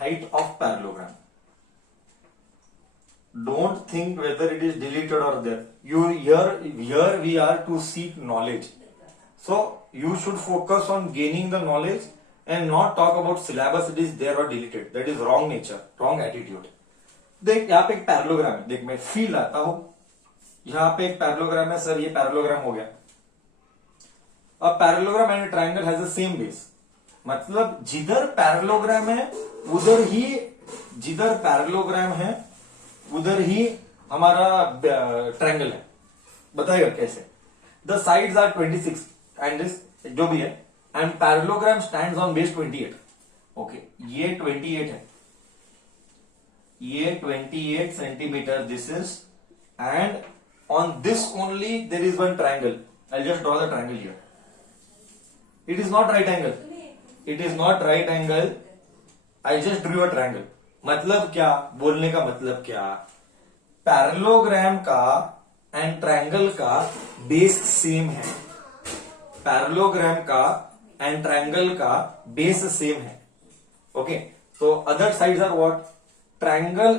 height of parallelogram. Don't think whether it is deleted or there. Here we are to seek knowledge. So you should focus on gaining the knowledge and not talk about syllabus, it is there or deleted. That is wrong nature, wrong attitude. देख यहाँ पे एक parallelogram है, देख मैं feel आता हूं, यहाँ पे एक पैरेललोग्राम है सर, ये पैरेललोग्राम हो गया. अब parallelogram and triangle has the same base, मतलब जिधर पैरेललोग्राम है उधर ही, जिधर पैरेललोग्राम है उधर ही हमारा ट्रायंगल है. बताइएगा कैसे. The sides are 26 and this जो भी है, and parallelogram stands on base 28. Okay, ये 28 है, ये 28 centimetre this is, and on this only there is one triangle. I'll just draw the triangle here. It is not right angle. It is not right angle. I just drew a triangle. मतलब क्या, बोलने का मतलब क्या, parallelogram का and triangle का base same है. Parallelogram का एंड ट्रायंगल का बेस सेम है. ओके, तो other sides are what, triangle,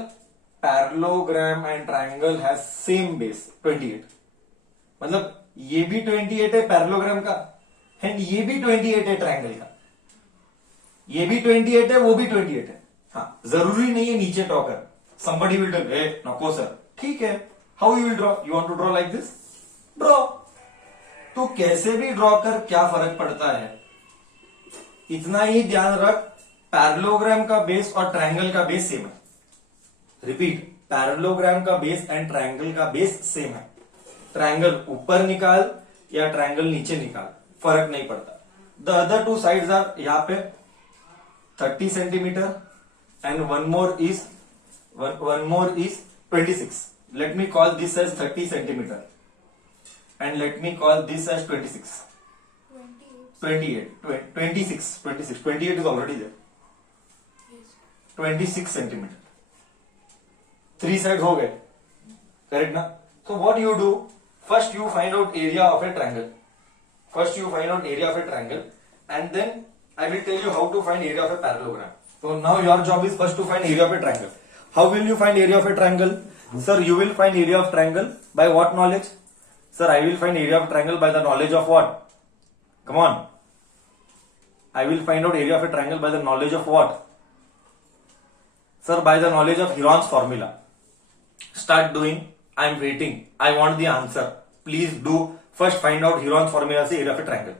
parallelogram and triangle has same base 28. मतलब ये भी 28 है पैरेललोग्राम का, एंड ये भी 28 है ट्रायंगल का. ये भी 28 है, वो भी 28 है. हाँ, जरूरी नहीं है नीचे ड्रॉ कर. somebody will tell, hey, नको सर, ठीक है, how you will draw, you want to draw like this, draw. तो कैसे भी ड्रॉ कर, क्या फर्क पड़ता है. इतना ही ध्यान रख, पैरेललोग्राम का बेस और ट्रायंगल का बेस सेम है. रिपीट, पैरेललोग्राम का बेस एंड ट्रायंगल का बेस सेम है. ट्रायंगल ऊपर निकाल या ट्रायंगल नीचे निकाल, फर्क नहीं पड़ता. The other two sides are यहाँ पे 30 centimetre and one more is 26. Let me call this as 30 centimetre and let me call this as 26. 28 is already there. 26 centimetre. 3 side हो गए, करेक्ट ना. So what you do, first you find out area of a triangle. First you find out area of a triangle, and then I will tell you how to find area of a parallelogram. So now your job is first to find area of a triangle. How will you find area of a triangle? Sir, you will find area of triangle by what knowledge? Sir, I will find area of triangle by the knowledge of what? Come on. I will find out area of a triangle by the knowledge of what? Sir, by the knowledge of Heron's formula. Start doing. I am waiting. I want the answer. Please do. First find out Heron's formula से area of a triangle.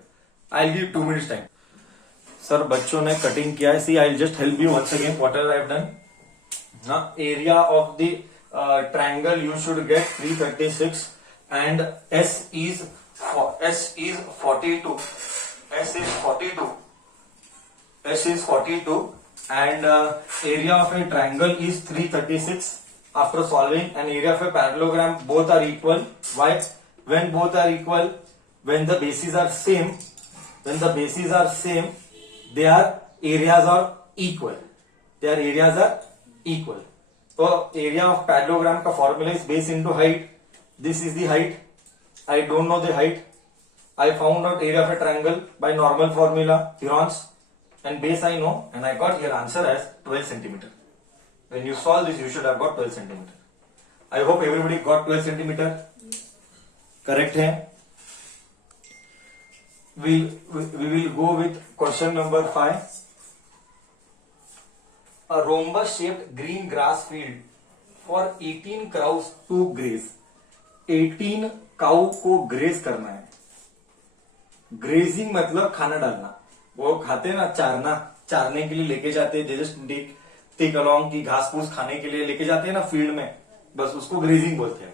I'll give 2 minutes time. Sir, बच्चों ने cutting किया है. See, I'll just help you once again. Whatever I've done. Now, area of the triangle you should get 336, and S is 42. S is 42, and area of a triangle is 336. After solving, an area of a parallelogram, both are equal. Why? When both are equal, when the bases are same, their areas are equal. So area of parallelogram का formula is base into height. This is the height. I don't know the height. I found out area of a triangle by normal formula, Heron's, and base I know, and I got here answer as 12 centimeter. When you solve this, you should have got 12 centimeter. I hope everybody got 12 centimeter. Correct है. We will go with question number 5. A rhombus shaped green grass field for 18 cows to graze. 18 cow को graze करना है. Grazing मतलब खाना डालना. वो खाते ना, चारने के लिए लेके जाते हैं. जस्ट टेक अलोंग की घास फूस खाने के लिए लेके जाते हैं ना फील्ड में, बस उसको ग्रेजिंग बोलते हैं.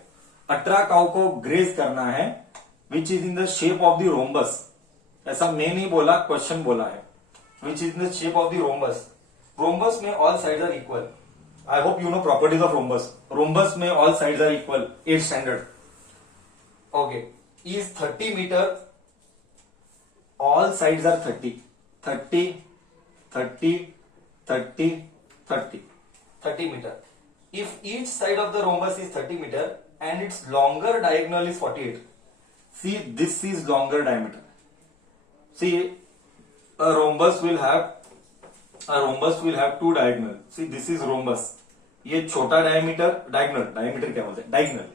18 काउ को ग्रेज करना है which is in the shape of the rhombus. ऐसा मैं नहीं बोला, क्वेश्चन बोला है. Which is in the shape of the rhombus. Rhombus में all sides are equal. I hope you know properties of rhombus. Rhombus में all sides are equal, 8 standard. Okay, is 30 metre. All sides are 30 meter. If each side of the rhombus is 30 meter and its longer diagonal is 48. See, this is longer diameter. See, a rhombus will have A rhombus will have two diagonal. See, this is rhombus. ये छोटा diameter, diameter क्या बोलते हैं, diagonal.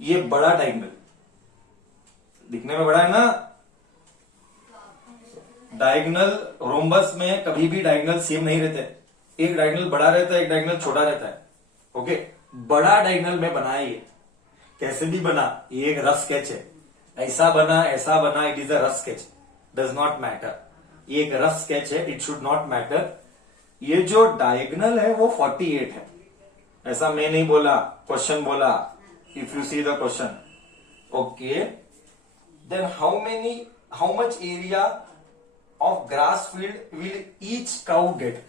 ये बड़ा diagonal, दिखने में बड़ा है ना. डायगनल रोम्बस में कभी भी डायगनल सेम नहीं रहते. एक डायगनल बड़ा रहता है, एक डायगनल छोटा रहता है. ओके, बड़ा डायगनल में बना है ये. कैसे भी बना, ये एक रफ स्केच है. ऐसा बना, ऐसा बना, it is a rough sketch, does not matter. ये एक रफ स्केच है, इट शुड नॉट मैटर. ये जो डायगनल है वो 48 है. ऐसा मैं नहीं बोला, क्वेश्चन बोला. If you see the question. Okay, then how much area of grass field will each cow get.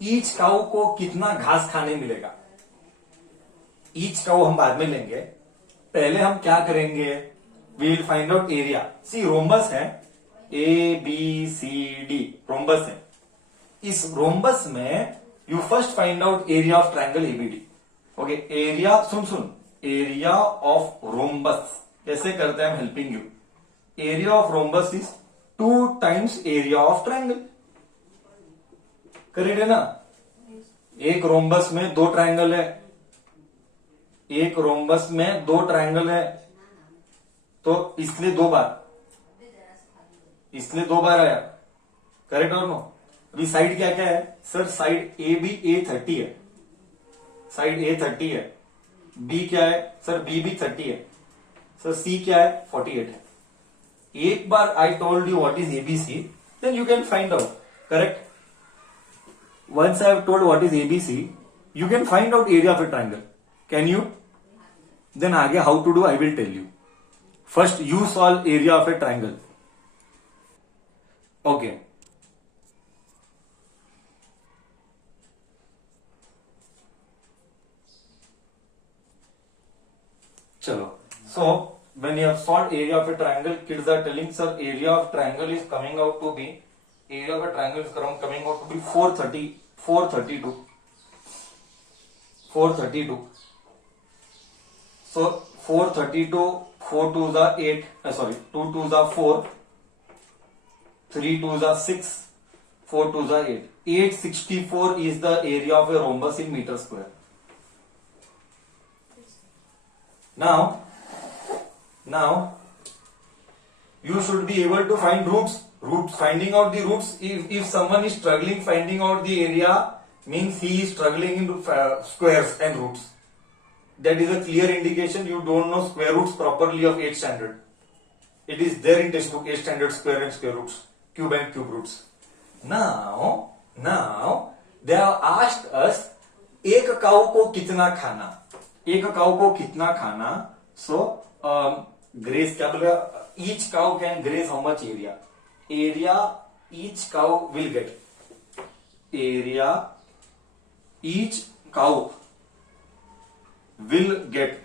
Each cow को कितना घास खाने मिलेगा. ईच काउ हम बाद में लेंगे, पहले हम क्या करेंगे, we will find out area. See, rhombus है, A B C D rhombus है. इस रोम्बस में you first find out area of triangle ABD. Okay, area, सुन, एरिया ऑफ रोम्बस कैसे करते हैं, हम helping you. Area of rhombus is 2 times area of triangle. Correct है ना. एक रोम्बस में 2 ट्रायंगल है, एक रोम्बस में 2 ट्रायंगल है, तो इसलिए 2 बार, इसलिए 2 बार आया. करेक्ट और नो. अभी साइड क्या क्या है sir, side A B A30 है, साइड A30 है. बी क्या है सर, बी भी 30 है. सर सी क्या है, 48 है. एक बार I told you what is ABC, then you can find out. Correct. Once I have told what is ABC, you can find out area of a triangle. Can you? Then आगे how to do I will tell you. First you solve area of a triangle. Okay, चलो. So when you have solved area of a triangle, kids are telling sir area of triangle is coming out to be, area of a triangle is coming out to be 432. So 432, 4 2s are 8, 2 2s are 4, 3 2s are 6, 4 2s are 8. 864 is the area of a rhombus in meter square. Now you should be able to find roots. Finding out the roots, if someone is struggling finding out the area, means he is struggling into squares and roots. That is a clear indication you don't know square roots properly of 8th standard. It is there in textbook, 8th standard, square and square roots, cube and cube roots. Now they have asked us एक काऊ को कितना खाना, एक काऊ को कितना खाना. सो grace क्या बोल रहा, each cow can grace how much area. Area each cow will gate, area each cow will gate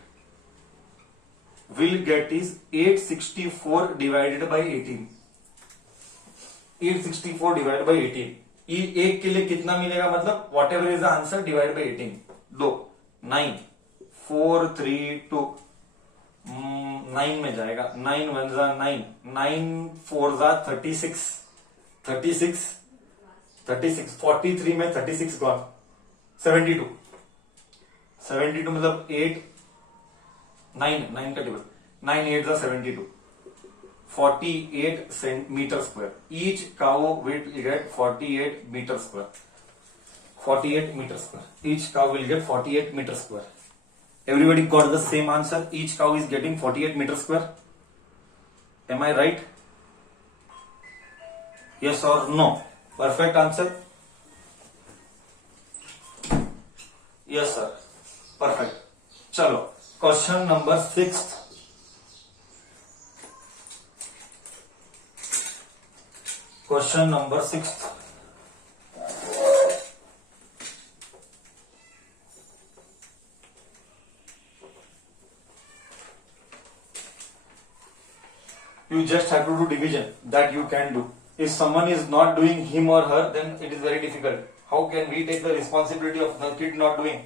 is 864 divided by 18. 864 divided by 18. एक के लिए कितना मिलेगा, मतलब what ever is the answer divide by 18. 2 9 4 3 2 9 में जाएगा. 9 1 जा 9, 9 4 जा 36, 43 में 36 गॉन. 72 मतलब 8 9 का टेबल, 9 8 जा 72, 48 metre square. Each cow will get 48 metre square. 48 metre square. Each cow will get 48 metre square. Everybody got the same answer. Each cow is getting 48 meter square. Am I right? Yes or no? Perfect answer. Yes sir. Perfect. चलो, question number 6. Question number 6. You just have to do division. That you can do. If someone is not doing him or her, then it is very difficult. How can we take the responsibility of the kid not doing?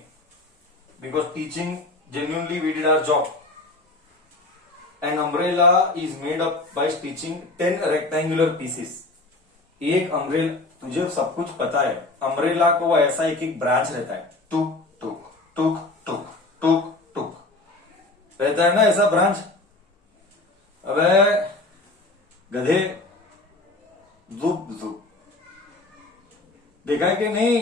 Because teaching, genuinely we did our job. An umbrella is made up by stitching 10 rectangular pieces. एक umbrella, तुझे सब कुछ पता है, umbrella को वो ऐसा एक एक ब्रांच रहता है, टुक टुक टुक टुक टुक टुक रहता है ना ऐसा ब्रांच। अबे गधे, जुप जुप, देखा है कि नहीं?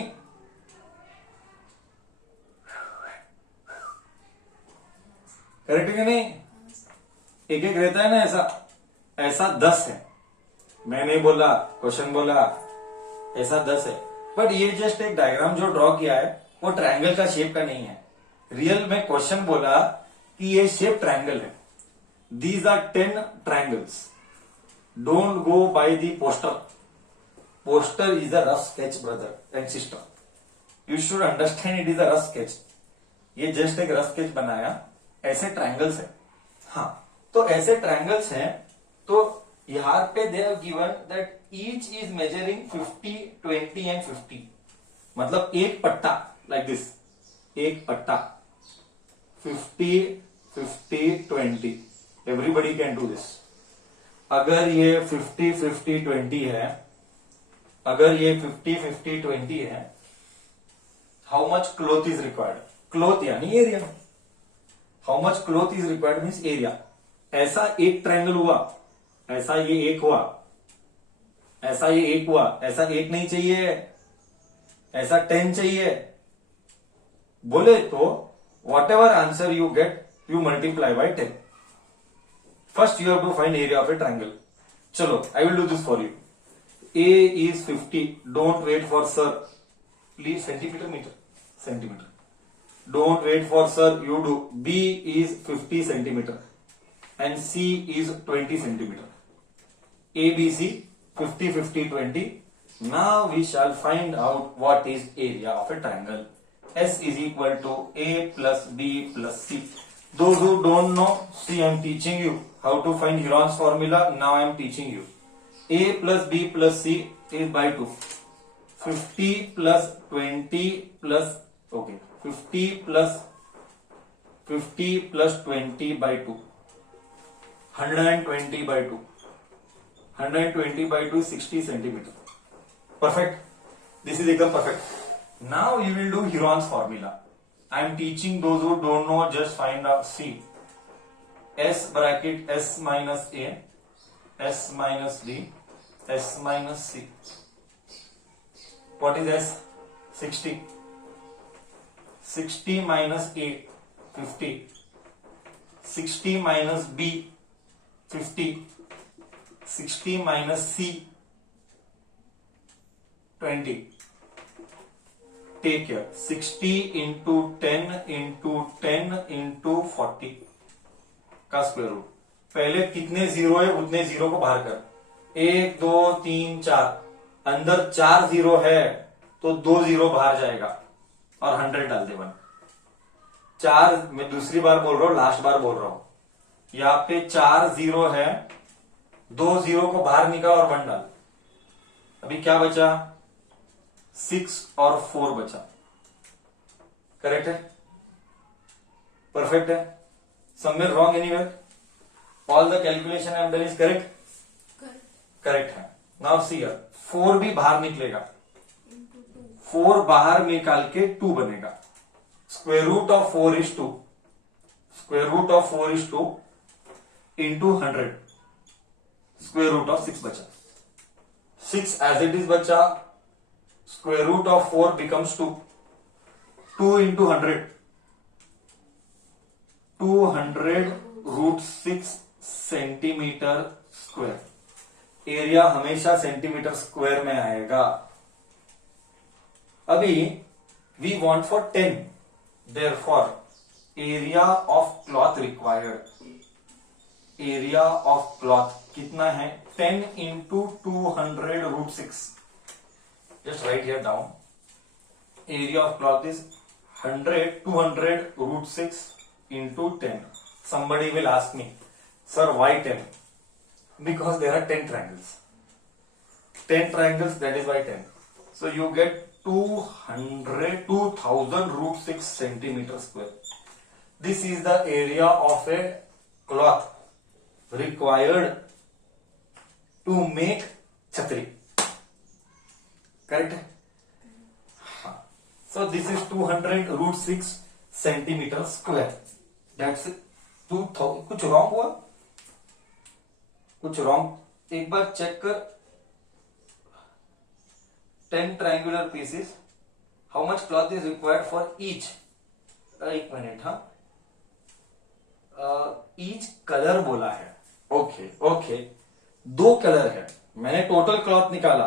करेक्ट कि नहीं? एक एक रहता है ना ऐसा, ऐसा 10 है। मैं नहीं बोला, क्वेश्चन बोला, ऐसा 10 है। बट ये जस्ट एक डायग्राम जो ड्रॉ किया है वो ट्रायंगल का शेप का नहीं है। रियल में क्वेश्चन बोला कि ये शेप ट्रायंगल है। These are 10 triangles. Don't go by the poster. Poster is a rough sketch brother and sister. You should understand it is a rough sketch. ये जस्ट एक रफ स्केच बनाया, ऐसे triangles है। हाँ, तो ऐसे ट्रायंगल्स हैं, तो यहां पे they have given that each is measuring 50, 20 and 50। मतलब एक पट्टा लाइक दिस, एक पट्टा 50, 50, 20। Everybody can do this. अगर ये 50, 50, 20 है, अगर ये 50, 50, 20 है, how much cloth is required? Cloth यानी area. How much cloth is required means area. ऐसा एक ट्रायंगल हुआ, ऐसा ये एक हुआ, ऐसा ये एक हुआ, ऐसा एक नहीं चाहिए, ऐसा 10 चाहिए। बोले तो whatever answer you get, you multiply by 10। First you have to find area of a triangle. चलो, I will do this for you. A is 50, don't wait for sir, please centimetre metre, centimetre, don't wait for sir, you do. B is 50 centimeter and C is 20 centimeter. ABC 50, 50, 20. Now we shall find out what is area of a triangle. S is equal to A plus B plus C. Those who don't know, see, I am teaching you how to find Heron's formula. Now I am teaching you. A plus B plus C is by 2. 50 plus 20 plus, okay, 50 plus 20 by 2, 120 by 2, 120 by 2 is 60 centimeter. Perfect. This is एकदम perfect. Now you will do Heron's formula. I am teaching those who don't know, just find out. C, S bracket S minus A, S minus D, S minus C. What is S? 60. 60 minus A, 50. 60 minus B, 50. 60 minus C, 20. Take care. 60 into 10 into 10 into 40 का square root. पहले कितने zero है उतने zero को बाहर कर। 1, 2, 3, 4। अंदर 4 zero है तो 2 जीरो बाहर जाएगा और 100 डाल दे 1। 4, मैं दूसरी बार बोल रहा हूं, लास्ट बार बोल रहा हूं। यहां पे 4 जीरो है, 2 जीरो को बाहर निकाल और 1 डाल। अभी क्या बचा? 6 और 4 बचा। करेक्ट है? परफेक्ट है? Somewhere wrong anywhere? All the calculation I am done is correct? Correct है। नाउ सी हियर, 4 भी बाहर निकलेगा, 4 बाहर निकाल के 2 बनेगा। Square root of 4 is 2, square root of 4 is 2 into 100, square root of 6 बचा। 6 एज इट इज बचा। Square root of 4 becomes 2, 2 into 100, 200 root 6 centimetre square. Area हमेशा सेंटीमीटर स्क्वायर में आएगा। अभी we want for 10, therefore area of cloth required, area of cloth कितना है? 10 into 200 root 6। Just write here down, area of cloth is 200 root 6 into 10। Somebody will ask me, sir, why 10? Because there are 10 triangles. 10 triangles, that is why 10. So you get 2000 root 6 centimeter square. This is the area of a cloth required to make chhatri. Correct है? हाँ. So this is 200√6 centimetre square. That's 2000. कुछ wrong हुआ? कुछ wrong? एक बार check कर. 10 triangular pieces. How much cloth is required for each? एक minute. हाँ, each colour बोला है. ओके ओके, 2 कलर है. मैंने टोटल क्लॉथ निकाला.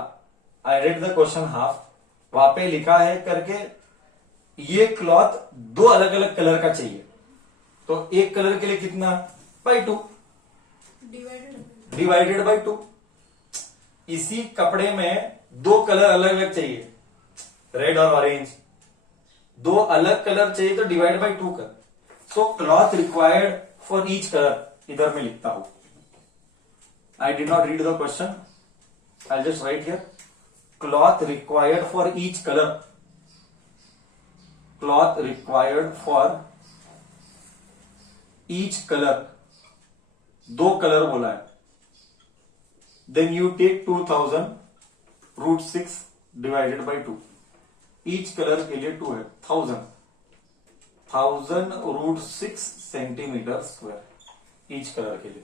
I read the question half. वहां पे लिखा है करके ये क्लॉथ 2 अलग अलग कलर का चाहिए. तो एक कलर के लिए कितना? By 2, divided by 2. इसी कपड़े में 2 कलर अलग अलग चाहिए, रेड और ऑरेंज. 2 अलग कलर चाहिए तो डिवाइड बाई 2 कर. So cloth required for each colour इधर में लिखता हूं. I did not read the question. I just write here cloth required for each colour. Cloth required for each colour. 2 colour बोला है. Then you take 2000√6 divided by 2. Each colour के लिए 2 है. 1000√6 centimetre square each colour के लिए.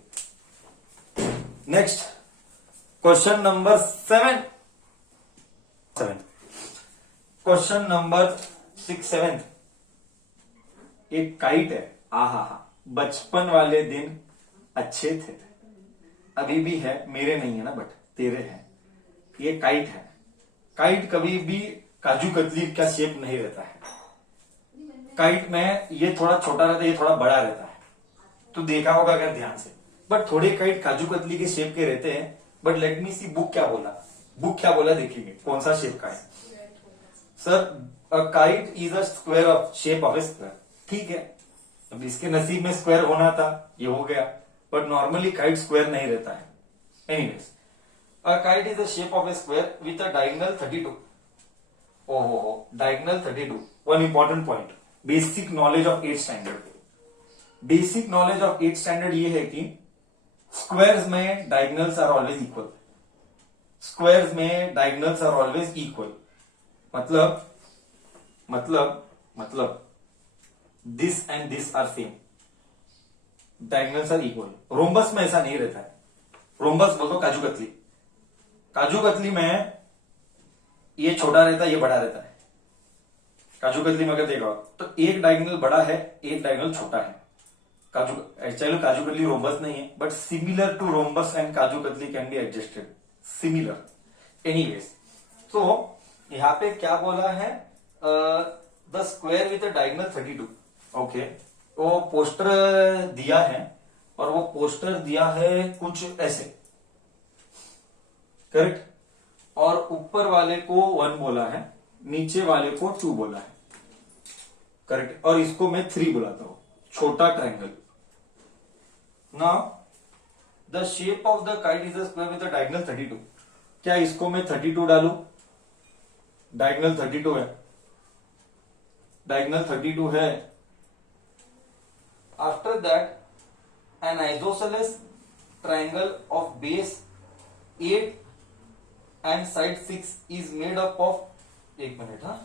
Next question number 7. Question number 6. एक kite है. आहा हा, बचपन वाले दिन अच्छे थे. अभी भी है, मेरे नहीं है ना, बट तेरे हैं. ये काइट है. काइट कभी भी काजू कतली का शेप नहीं रहता है. काइट में ये थोड़ा छोटा रहता है, ये थोड़ा बड़ा रहता है. तो देखा होगा अगर ध्यान से. बट थोड़े काइट काजू कतली के शेप के रहते हैं. But let me see book क्या बोला. बुक क्या बोला देखेंगे कौन सा शेप का है. Sir a kite is a square of shape of a square. ठीक है, अब इसके नसीब में स्क्वायर होना था, ये हो गया. बट नॉर्मली काइट स्क्वायर नहीं रहता है. Anyways, a kite is the shape of a square with a diagonal 32. ओहो, diagonal 32. One important point, basic knowledge of 8th standard. Basic knowledge of 8th standard ये है कि स्क्वायर्स में diagonals are always equal. Squares में diagonals are always equal. मतलब this and this are same. Diagonals are equal. Rhombus में ऐसा नहीं रहता है. रोम्बस बोलो काजू कतली. काजू कतली में ये छोटा रहता है, ये बड़ा रहता है. काजू कतली में अगर देखा तो एक डायगोनल बड़ा है, एक डायगोनल छोटा है. एक्चुअली काजू कतली रोम्बस नहीं है, but similar to rhombus and काजू कतली can be adjusted. Similar. Anyways, तो यहां पे क्या बोला है, the square with diagonal 32. Okay, वो पोस्टर दिया है और वो पोस्टर दिया है कुछ ऐसे, करेक्ट. और ऊपर वाले को 1 बोला है, नीचे वाले को 2 बोला है, करेक्ट. और इसको मैं 3 बुलाता हूं, छोटा triangle. Now the shape of the kite is a square with diagonal 32. क्या इसको मैं 32 डालू? डायगोनल 32 है. डायगोनल 32 है. After that, an isosceles triangle of base 8 and side 6 is made up of, एक मिनट, हाँ,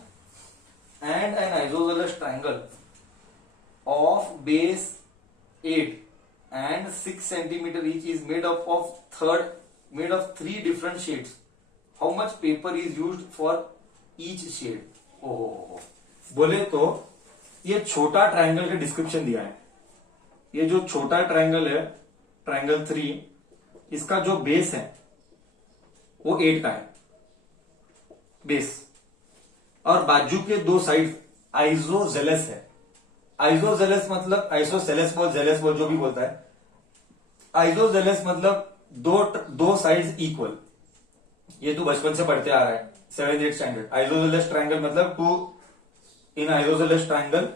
and an isosceles triangle of base 8 and 6 centimeter each is made up of 3 different shades. How much paper is used for each shade? ओहो, बोले तो ये छोटा triangle का description दिया है. ये जो छोटा ट्रायंगल है, ट्रायंगल 3, इसका जो बेस है वो 8 का है बेस. और बाजू के 2 साइड आइसोसेलेस है. आइसोसेलेस मतलब आइसोसेलेस बोल, जेलेस बोल, जो भी बोलता है. आइसोसेलेस मतलब दो साइड्स इक्वल. ये तो बचपन से पढ़ते आ रहा है, 7th 8th standard. Isosceles triangle मतलब in isosceles triangle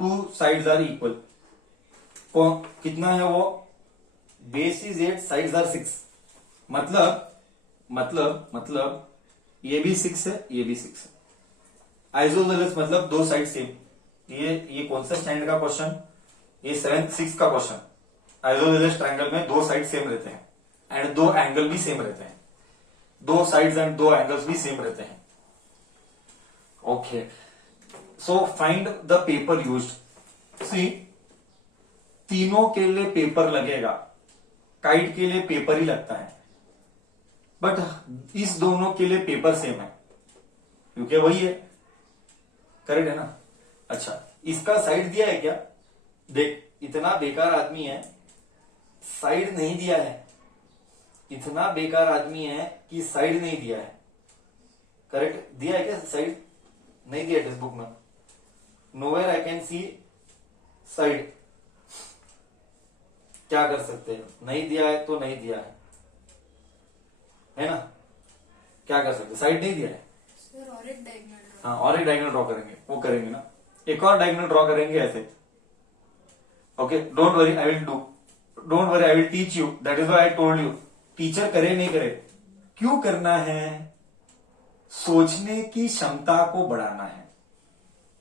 2 sides are equal. कितना है वो? Base is 8, sides are 6. मतलब ये भी 6 है, ये भी 6 है. आइसोसेलेस मतलब 2 साइड सेम. ये कौन सा स्टैंडर्ड का क्वेश्चन? ये 7th 6th का क्वेश्चन. आइसोसेलेस ट्रायंगल में 2 साइड सेम रहते हैं एंड 2 एंगल भी सेम रहते हैं. दो साइड्स एंड दो एंगल्स भी सेम रहते हैं. Okay, so find the paper used. See, तीनों के लिए पेपर लगेगा, काइट के लिए पेपर ही लगता है, बट इस दोनों के लिए पेपर सेम है क्योंकि वही है. करेक्ट है ना. अच्छा, इसका साइड दिया है क्या? देख, इतना बेकार आदमी है, साइड नहीं दिया है. इतना बेकार आदमी है कि साइड नहीं दिया है. करेक्ट, दिया है क्या साइड? नहीं दिया टेक्स्ट बुक में. Nowhere I can see side. क्या कर सकते हैं? नहीं दिया है तो नहीं दिया है ना. क्या कर सकते? साइड नहीं दिया है. सर और एक डायगोनल. हाँ, और एक डायगोनल ड्रॉ करेंगे, वो करेंगे ना. एक और डायगोनल ड्रॉ करेंगे ऐसे. Okay, don't worry, I will do. Don't worry, I will teach you. That is why I told you. Teacher करे नहीं करे, क्यों करना है? सोचने की क्षमता को बढ़ाना है,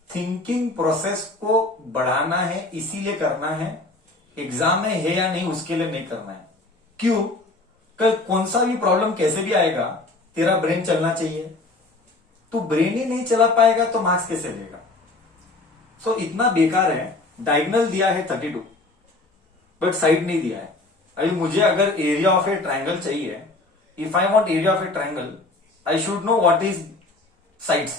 थिंकिंग प्रोसेस को बढ़ाना है, इसीलिए करना है. एग्जाम में है या नहीं उसके लिए नहीं करना है. क्यों? कल कौन सा भी प्रॉब्लम कैसे भी आएगा, तेरा ब्रेन चलना चाहिए. तू ब्रेन ही नहीं चला पाएगा तो मार्क्स कैसे लेगा? सो इतना बेकार है. डायगोनल दिया है 32, बट साइड नहीं दिया है. अभी मुझे अगर एरिया ऑफ ए ट्रायंगल चाहिए, if I want area of a triangle, I should know what is sides.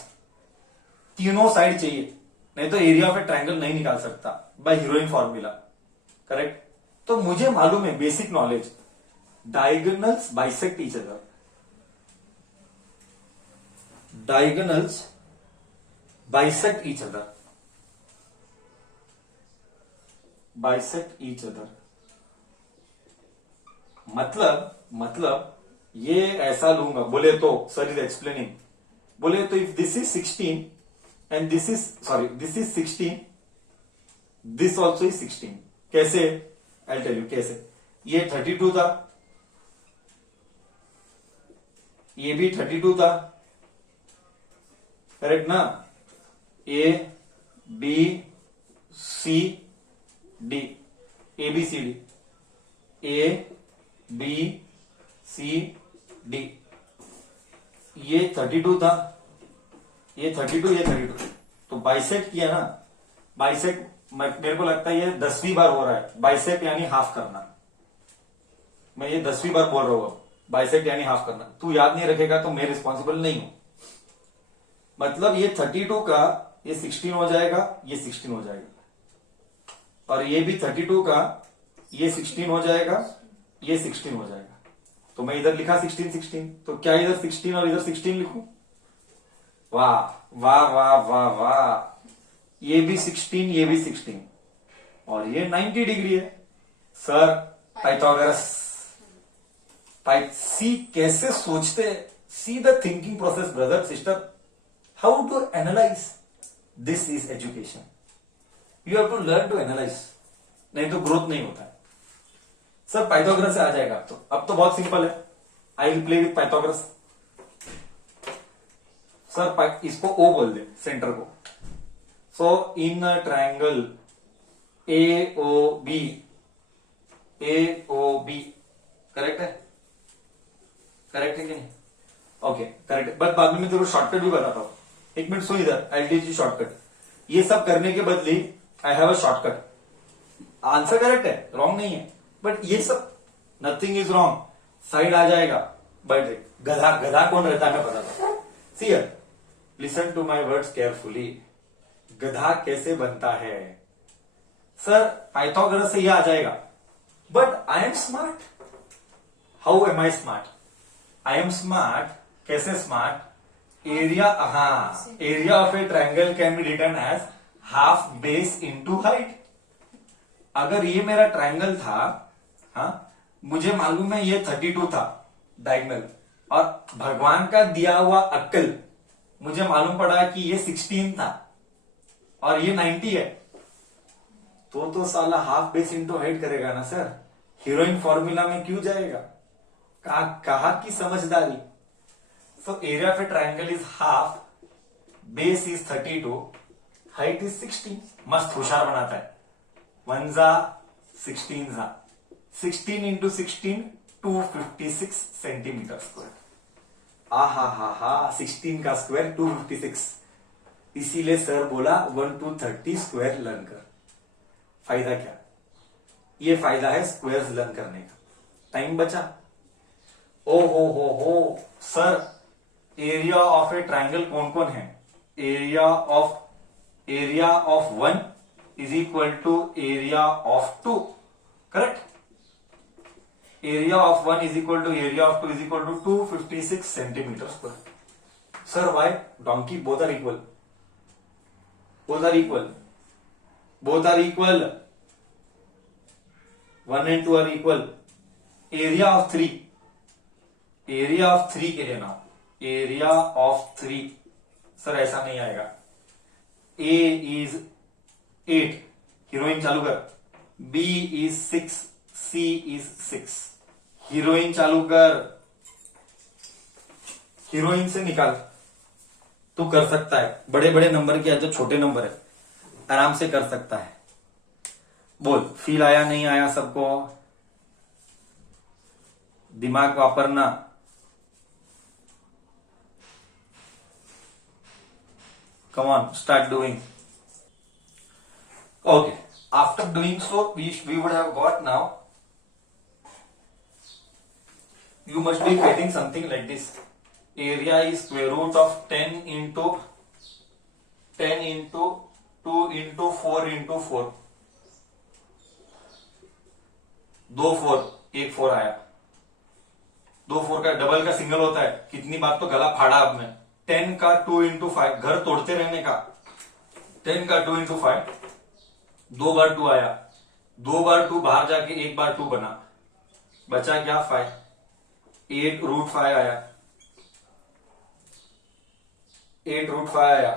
तीनों साइड चाहिए, नहीं तो एरिया ऑफ ए ट्रायंगल नहीं निकाल सकता बाय हीरोइन फॉर्मूला. करेक्ट. तो मुझे मालूम है, basic knowledge, diagonals bisect each other. Diagonals bisect each other. Bisect each other मतलब ये ऐसा लूंगा. बोले तो सर इज एक्सप्लेनिंग. बोले तो if this is 16 and this is 16, this also is 16. कैसे? आई टेल यू कैसे. ये 32 था, ये भी 32 था. करेक्ट ना. A B C D, A B C D, A B C D. ये 32 था, ये 32, ये 32. तो बाइसेक्ट किया ना. बाइसेक्ट मेरे को लगता है ये 10वीं बार हो रहा है. बाइसेक्ट यानी हाफ करना. मैं ये 10वीं बार बोल रहा हूं. बाइसेक्ट यानी हाफ करना. तू याद नहीं रखेगा तो मैं रिस्पॉन्सिबल नहीं हूं. मतलब ये 32 का ये 16 हो जाएगा, ये 16 हो जाएगा, और ये भी 32 का ये 16 हो जाएगा, ये 16 हो जाएगा. तो मैं इधर लिखा 16 16, तो क्या इधर 16 और इधर 16 लिखूं? वाह वाह वाह वाह वाह. ये भी 16, ये भी 16, और ये 90 डिग्री है. Sir Pythagoras. सी कैसे सोचते, see the thinking process brother sister. How to analyse. This is education. You have to learn to analyse, नहीं तो ग्रोथ नहीं होता है. सर पाइथागोरस से आ जाएगा. अब तो बहुत सिंपल है. I will play with Pythagoras. Sir इसको ओ बोल दे, सेंटर को. So in triangle A O B, A O B. Correct है? करेक्ट है कि नहीं? Okay correct. बट बाद में मैं तेरे को शॉर्टकट भी बताता हूं. एक मिनट सुन इधर, आई टीच यू शॉर्टकट. ये सब करने के बदले I have a shortcut. Answer correct है, रॉन्ग नहीं है, बट ये सब नथिंग इज रॉन्ग. साइड आ जाएगा. बट गधा गधा कौन रहता है मैं बताता हूं. See here, listen to my words carefully. गधा कैसे बनता है? सर पाइथागोरस से ये आ जाएगा, but I am smart. How am I smart? I am smart. कैसे स्मार्ट? एरिया, हाँ, area of a triangle can be written as half base into height. अगर ये मेरा ट्रायंगल था, हाँ, मुझे मालूम है ये 32 था डायगोनल, और भगवान का दिया हुआ अक्ल मुझे मालूम पड़ा कि ये 16 था और ये 90 है, तो साला हाफ बेस इंटू हाइट करेगा ना सर. हीरोइन फॉर्मूला में क्यों जाएगा? कहा की समझदारी. So area of a triangle is half, base is 32, height is 16. मस्त होशियार बनाता है. 1 जा 16 जा, 16 इंटू 16 256 सेंटीमीटर स्क्वायर. हा 16 का स्क्वायर 256, इसीलिए सर बोला 1 to 30 स्क्वायर लर्न कर। फायदा क्या? ये फायदा है स्क्वायर्स लर्न करने का, टाइम बचा। ओ हो sir, area of a triangle कौन कौन है? Area of 1 is equal to area of 2, correct? Area of 1 is equal to area of 2 is equal to 256 centimetre square. Sir why? Donkey both are equal, both are equal 1 and 2 are equal। area of 3 के लिए ना, area of 3 sir ऐसा नहीं आएगा। A is 8, heroine चालू कर। B is 6, C is 6, heroine चालू कर। हीरोइन से निकाल, तू कर सकता है। बड़े बड़े नंबर के जो छोटे नंबर है आराम से कर सकता है। बोल, फील आया नहीं आया सबको? दिमाग वापरना। Come on, start doing. Okay, after doing so we would have got now, you must be getting something like this. Area is square root of 10 into 2 into 4 into 4, 2 4, एक 4 आया। 2 4 का डबल का सिंगल होता है, कितनी बार तो गला फाड़ा आपने। 10 का 2 into 5, घर तोड़ते रहने का। 10 का 2 into 5, 2 बार 2 आया, 2 बार 2 बाहर जाके 1 बार 2 बना, बचा क्या? 5। 8 रूट 5 आया, 8 रूट 5 आया।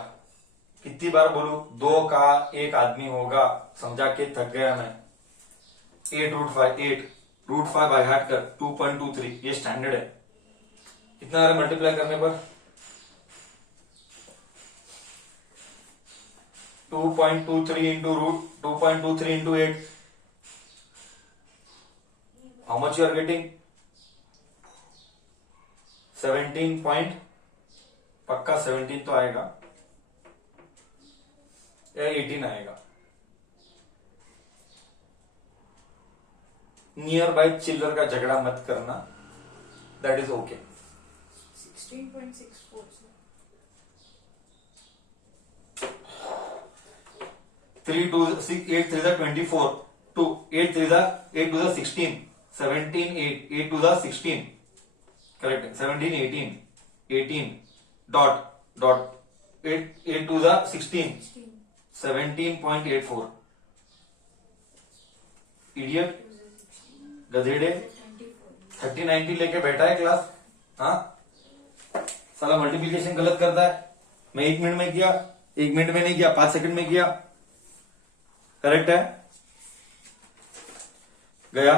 कितनी बार बोलू? 2 का 1 आदमी होगा, समझा के थक गया मैं। 8 रूट 5, 8 रूट 5 बाय हार्ट कर 2.23, ये स्टैंडर्ड है। कितना आ रहा है मल्टीप्लाई करने पर? 2.23 into root 2.23 into 8, how much you are getting? 17 point, पक्का 17 तो आएगा या 18 आएगा। नियर बाय चिल्लर का झगड़ा मत करना, that is okay. 16.64 3 2 6 8 3 24, 2 8 3 8 2 16, 17 8 8 2 16, correct. 17 18 dot 8 2 16, 17.84। Idiot, गधेड़े, 30 90 लेके बैठा है क्लास। हाँ, साला मल्टीप्लिकेशन गलत करता है। मैं 1 मिनट में किया, 1 मिनट में नहीं किया, 5 सेकंड में किया, करेक्ट है। गया